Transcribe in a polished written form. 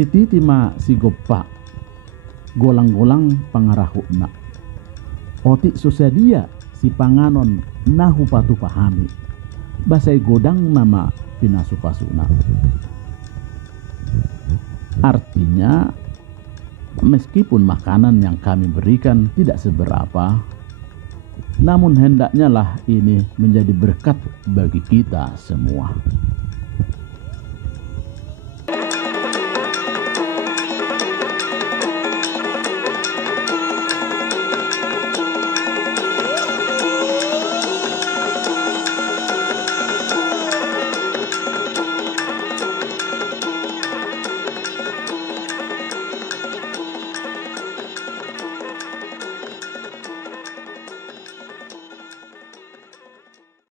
Siti ma si gopa golang-golang pangarahuna. Otik susadia si panganon nahu patu pahami. Basai godang nama pinasupasuna. Artinya meskipun makanan yang kami berikan tidak seberapa, namun hendaknya lah ini menjadi berkat bagi kita semua.